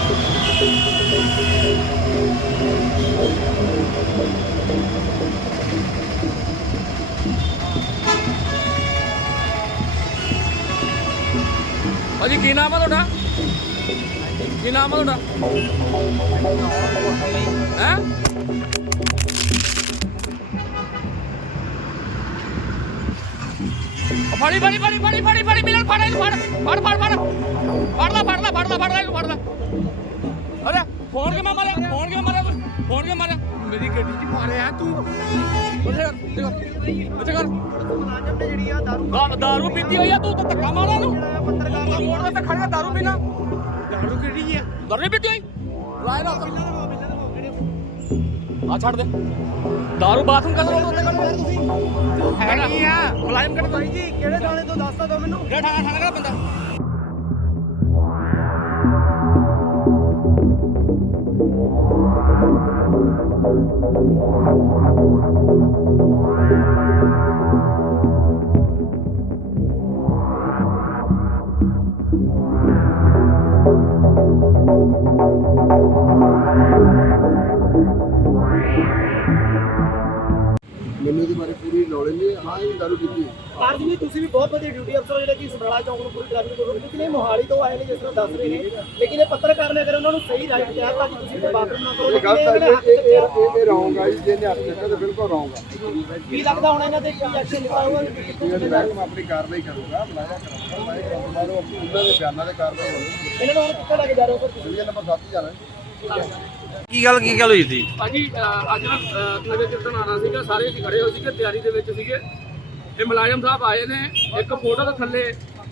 ਭਾਜੀ ਕੀ ਨਾਮ ਆ ਤੁਹਾਡਾ? ਕੀ ਨਾਮ ਆ ਤੁਹਾਡਾ? ਹੈ ਫੜੀ ਫੜੀ ਫੜੀ ਫੜੀ ਫੜੀ ਫੜੀ ਮਿਲਣ ਫੜ ਇਹਨੂੰ ਫੜ ਫੜ ਫੜ ਫੜ ਫੜ ਲਾ ਫੜ ਲਾ ਫੜ ਲਾ ਫੜ ਲਾ ਇਹਨੂੰ ਫੜ ਲਾ। ਅਰੇ ਫੋਨ ਕਿਵੇਂ ਮਾਰਿਆ? ਫੋਨ ਕਿਵੇਂ ਮਾਰਿਆ? ਫੋਨ ਕਿਵੇਂ ਮਾਰਿਆ? ਮੇਰੀ ਗੱਡੀ 'ਚ ਮਾਰਿਆ ਤੂੰ। ਉੱਥੇ ਕਰ ਜਿਹੜੀ ਆ ਦਾਰੂ ਪੀਤੀ ਹੋਈ ਆ ਤੂੰ ਤਾਂ ਧੱਕਾ ਮਾਰਿਆ ਇਹਨੂੰ। ਪੱਤਰਕਾਰ ਮੋੜ ਤੇ ਖੜਿਆ ਦਾਰੂ ਪੀਣਾ। ਦਾਰੂ ਕਿਹੜੀ ਆ? ਦਾਰੂ ਨਹੀਂ ਪੀਤੀ ਹੋਈ। ਲਾਇ ਨਾ ਆ ਛੱਡ ਦੇ ਦਾਰੂ ਬਾਥਰੂਮ ਕਰ ਲਓ ਉੱਤੇ ਕਰ ਤੁਸੀਂ ਹੈ ਨਹੀਂ ਆ ਮੁਲਾਜ਼ਮ ਕੱਢ ਭਾਈ ਜੀ ਕਿਹੜੇ ਥਾਣੇ ਤੋਂ ਦੱਸ ਦੋ ਮੈਨੂੰ ਜਿਹੜਾ ਥਾਣਾ ਕਿਹੜਾ ਬੰਦਾ ਮੈਨੂੰ ਇਹਦੇ ਬਾਰੇ ਪੂਰੀ ਨੌਲੇਜ ਨਹੀਂ। ਹਾਂ ਇਹ ਦਾਰੂ ਪੀਤੀ ਪਰ ਜੀ ਤੁਸੀਂ ਵੀ ਬਹੁਤ ਵਧੀਆ ਡਿਊਟੀ ਅਫਸਰ ਜਿਹੜੇ ਕਿ ਸਮਰਾਲਾ ਚੌਂਕ ਨੂੰ ਪੂਰੀ ਟ੍ਰੈਫਿਕ ਕਰੋਗੇ ਲੇਕਿਨ ਇਹ ਮੋਹਾਲੀ ਤੋਂ ਆਏ ਨੇ ਜਿਸ ਤਰ੍ਹਾਂ ਦੱਸ ਰਹੇ ਨੇ ਲੇਕਿਨ ਇਹ ਪੱਤਰਕਾਰ ਨੇ ਅਗਰ ਉਹਨਾਂ ਨੂੰ ਸਹੀ ਰਾਈਟ ਕਿਹਾ ਤਾਂ ਤੁਸੀਂ ਇੱਥੇ ਬਾਥਰੂਮ ਨਾ ਕਰੋ ਇਹ ਰੌਂਗ ਆ ਜੀ। ਜਿਹਨੇ ਹੱਥ ਦਿੱਤਾ ਤਾਂ ਬਿਲਕੁਲ ਰੌਂਗ ਆ। ਕੀ ਲੱਗਦਾ ਹੁਣ ਇਹਨਾਂ ਤੇ ਕੀ ਐਕਸ਼ਨ ਲਿਆ ਹੋਊਗਾ ਮੈਂ ਆਪਣੀ ਕਾਰਵਾਈ ਕਰੂੰਗਾ ਬੁਲਾਇਆ ਕਰਾਂਗਾ ਮੈਂ ਕਰਾਂਗਾ ਉਹਨਾਂ ਦੇ ਬਿਆਨਾਂ ਤੇ ਕਾਰਵਾਈ ਹੋਣੀ। ਇਹਨਾਂ ਨੂੰ ਹੁਣ ਕਿੱਥੇ ਲੈ ਕੇ ਜਾ ਰਹੇ ਹੋ ਸਰ ਤੁਸੀਂ ਨੰਬਰ 7 ਹੀ ਜਾਣਾ। ਕੀ ਗੱਲ ਹੋਈ ਸੀ? ਭਾਜੀ ਅੱਜ ਨਾ ਨਗਰ ਕੀਰਤਨ ਆਣਾ ਸੀਗਾ ਸਾਰੇ ਅਸੀਂ ਖੜੇ ਹੋਏ ਸੀਗੇ ਤਿਆਰੀ ਦੇ ਵਿੱਚ ਸੀਗੇ। ਇਹ ਮੁਲਾਜ਼ਮ ਸਾਹਿਬ ਆਏ ਨੇ ਇੱਕ ਫੋਟੋ ਦੇ ਥੱਲੇ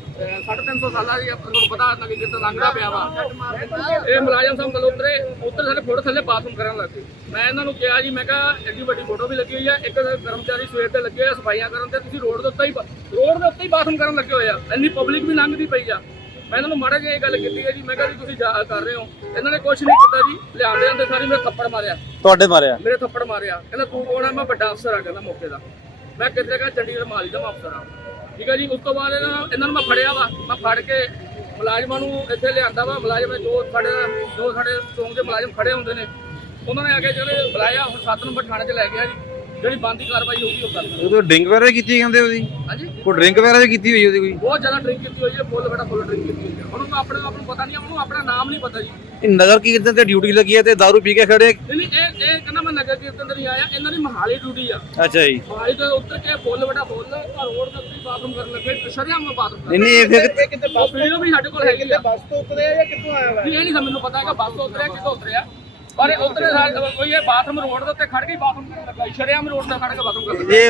350 ਸਾਲਾਂ ਦੀ ਆਪਾਂ ਨੂੰ ਪਤਾ ਨਗਰ ਕੀਰਤਨ ਲੰਘਦਾ ਪਿਆ ਵਾ। ਇਹ ਮੁਲਾਜ਼ਮ ਸਾਹਿਬ ਕੋਲ ਉੱਤਰ ਸਾਡੇ ਫੋਟੋ ਥੱਲੇ ਬਾਥਰੂਮ ਕਰਨ ਲੱਗੇ। ਮੈਂ ਇਹਨਾਂ ਨੂੰ ਕਿਹਾ ਜੀ ਮੈਂ ਕਿਹਾ ਐਡੀ ਵੱਡੀ ਫੋਟੋ ਵੀ ਲੱਗੀ ਹੋਈ ਆ ਇੱਕ ਕਰਮਚਾਰੀ ਸਵੇਰ ਤੇ ਲੱਗੇ ਹੋਏ ਸਫਾਈਆਂ ਕਰਨ ਤੇ ਤੁਸੀਂ ਰੋਡ ਦੇ ਉੱਤੇ ਹੀ ਬਾਥਰੂਮ ਕਰਨ ਲੱਗੇ ਹੋਏ ਆ। ਇੰਨੀ ਪਬਲਿਕ ਵੀ ਲੰਘਦੀ ਪਈ ਆ। ਮੈਂ ਇਹਨਾਂ ਨੂੰ ਮਾੜਾ ਜਿਹਾ ਇਹ ਗੱਲ ਕੀਤੀ ਹੈ ਜੀ ਮੈਂ ਕਿਹਾ ਜੀ ਤੁਸੀਂ ਕਰ ਰਹੇ ਹੋ। ਇਹਨਾਂ ਨੇ ਕੁਛ ਨਹੀਂ ਕੀਤਾ ਜੀ ਲਿਆਉਂਦੇ ਆਉਂਦੇ ਸਾਰੀ ਮੇਰੇ ਥੱਪੜ ਮਾਰਿਆ। ਤੁਹਾਡੇ ਮਾਰਿਆ? ਮੇਰੇ ਥੱਪੜ ਮਾਰਿਆ। ਕਹਿੰਦਾ ਤੂੰ ਕੌਣ ਆ? ਮੈਂ ਵੱਡਾ ਅਫਸਰ ਆ ਕਹਿੰਦਾ ਮੌਕੇ ਦਾ। ਮੈਂ ਕਿਤੇ ਕਾ ਚੰਡੀਗੜ੍ਹ ਮਾਲੀ ਦਾ ਮੈਂ ਅਫਸਰ ਆ। ਠੀਕ ਹੈ ਜੀ। ਉਸ ਤੋਂ ਬਾਅਦ ਇਹਨਾਂ ਨੂੰ ਮੈਂ ਫੜਿਆ ਵਾ। ਮੈਂ ਫੜ ਕੇ ਮੁਲਾਜ਼ਮਾਂ ਨੂੰ ਇੱਥੇ ਲਿਆਂਦਾ ਵਾ। ਮੁਲਾਜ਼ਮ ਜੋ ਸਾਡੇ ਚੌਂਕ ਦੇ ਮੁਲਾਜ਼ਮ ਖੜੇ ਹੁੰਦੇ ਨੇ ਉਹਨਾਂ ਨੇ ਆ ਕੇ ਜਿਹੜੇ ਬੁਲਾਇਆ ਹੁਣ 7 ਨੰਬਰ ਥਾਣੇ 'ਚ ਲੈ ਗਿਆ ਜੀ। ਜਿਹੜੀ ਬੰਦੀ ਕਾਰਵਾਈ ਹੋਊਗੀ ਉਹ ਕਰਨੀ। ਉਹ ਡਰਿੰਕ ਵਗੈਰਾ ਕੀਤੀ ਕਹਿੰਦੇ ਉਹਦੀ? ਹਾਂਜੀ ਕੋਈ ਡਰਿੰਕ ਵਗੈਰਾ ਕੀਤੀ ਹੋਈ ਉਹਦੀ? ਕੋਈ ਬਹੁਤ ਜ਼ਿਆਦਾ ਡਰਿੰਕ ਕੀਤੀ ਹੋਈ ਹੈ। ਫੁੱਲ ਡਰਿੰਕ ਕੀਤੀ ਹੋਈ ਹੈ। ਉਹਨੂੰ ਆਪਣੇ ਆਪ ਨੂੰ ਪਤਾ ਨਹੀਂ ਉਹਨੂੰ ਆਪਣਾ ਨਾਮ ਨਹੀਂ ਪਤਾ ਜੀ। ਇਹ ਨਗਰ ਕੀਰਤਨ ਤੇ ਡਿਊਟੀ ਲੱਗੀ ਹੈ ਤੇ ਦਾਰੂ ਪੀ ਕੇ ਖੜੇ? ਨਹੀਂ ਇਹ ਕਹਿੰਦਾ ਮੈਂ ਨਗਰ ਕੀਰਤਨ ਤੇ ਨਹੀਂ ਆਇਆ। ਇਹਨਾਂ ਦੀ ਮੋਹਾਲੀ ਡਿਊਟੀ ਆ। ਅੱਛਾ ਜੀ। ਮੋਹਾਲੀ ਤੋਂ ਉੱਤਰ ਕੇ ਫੁੱਲ ਰੋਡ ਦੇ ਉੱਤੇ ਬਾਥਰੂਮ ਕਰਨ ਲੱਗੇ। ਸ਼ਰਿਆਮ ਬਾਥਰੂਮ ਨਹੀਂ ਇਹ ਫਿਰ ਕਿਤੇ ਉਹ ਵੀਡੀਓ ਵੀ ਸਾਡੇ ਕੋਲ ਹੈਗੀ ਆ। ਬੱਸ ਤੋਂ ਉਤਰਿਆ ਜਾਂ ਕਿੱਥੋਂ ਆਇਆ ਵਾ? ਇਹ ਨਹੀਂ ਮੈਨੂੰ ਪਤਾ ਹੈਗਾ ਬੱਸ ਤੋਂ ਉਤਰਿਆ ਕਿੱਥੋਂ ਉਤਰਿਆ ਪਰ ਉਤਰੇ ਕੋਈ ਇਹ ਬਾਥਰੂਮ ਰੋਡ ਦੇ ਉੱਤੇ ਖੜ ਕੇ ਬਾਥਰੂਮ ਕਰਨ ਲੱਗਾ। ਸ਼ਰਿਆਮ ਰੋਡ ਤੇ ਖੜ ਕੇ ਬਾਥਰੂਮ ਕਰਨ ਲੱਗਾ। ਇਹ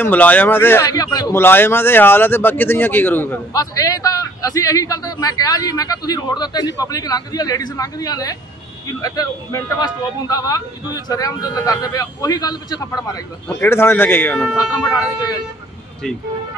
ਮੁਲਾਜ਼ਮਾਂ ਦੇ ਹਾਲ ਆ ਤੇ ਬਾਕੀ ਦੁਨੀਆ ਕੀ ਕਰੂਗੀ ਫਿਰ? ਬਸ ਇਹ ਤਾਂ ਅਸੀਂ ਇਹੀ ਗੱਲ ਤੇ ਮੈਂ ਕਿਹਾ ਜੀ ਮੈਂ ਕਿਹਾ ਤੁਸੀਂ ਰੋਡ ਦੇ ਉੱਤੇ ਇੰਨੀ ਪਬਲਿਕ ਲੰਘਦੀ ਆ ਲੇਡੀਜ਼ ਲੰਘਦੀਆਂ ਨੇ ਕਿ ਇੱਥੇ ਮਿੰਟ ਬਾਅਦ ਸਟਾਪ ਹੁੰਦਾ ਵਾ ਕਿ ਤੁਸੀਂ ਸ਼ਰਿਆਮ ਕਰਦੇ ਪਿਆ ਉਹੀ ਗੱਲ ਪਿੱਛੇ ਥੱਪੜ ਮਾਰਿਆ ਜੀ। ਕਿਹੜੇ ਥਾਣੇ ਲੈ ਕੇ ਗਏ ਉਹਨਾਂ ਨੂੰ? 7 ਨੰਬਰ ਥਾਣੇ ਦੇ ਗਏ ਆ ਜੀ। ਠੀਕ।